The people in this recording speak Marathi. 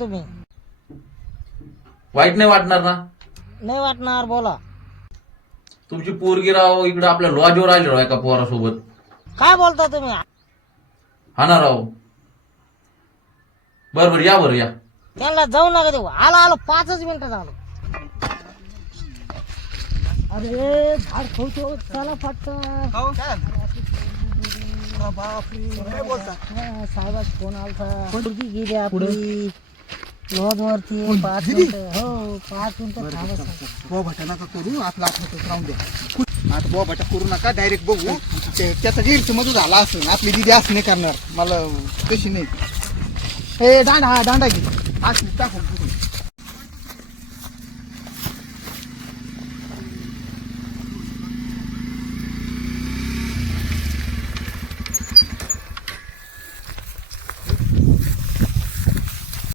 तुम्ही वाईट नाही वाटणार ना? नाही वाटणार, बोला. तुमची पोरगी राव इकडे आपल्या लॉजवर आली राव एका पोरासोबत. काय बोलता तुम्ही? हा ना राव. बरं या बरं या. त्यांना जाऊ नका देऊ. आलो 5च मिनिटं झालं. अरे झाड ठेवतो, चला पटकन. साहेबाच फोन आलता. पोरगी गेली आपली लॉज वरती. 5 मिनिटं. हो 5 मिनिटं थांबा. बोभाटा नका करू, आपला राहून द्या. आता बोभाटा करू नका, डायरेक्ट बघू. त्याचा गैरसमज झाला असं, आपली दिदी असं नाही करणार. मला कशी नाही. हे दांडा घे, असं टाकून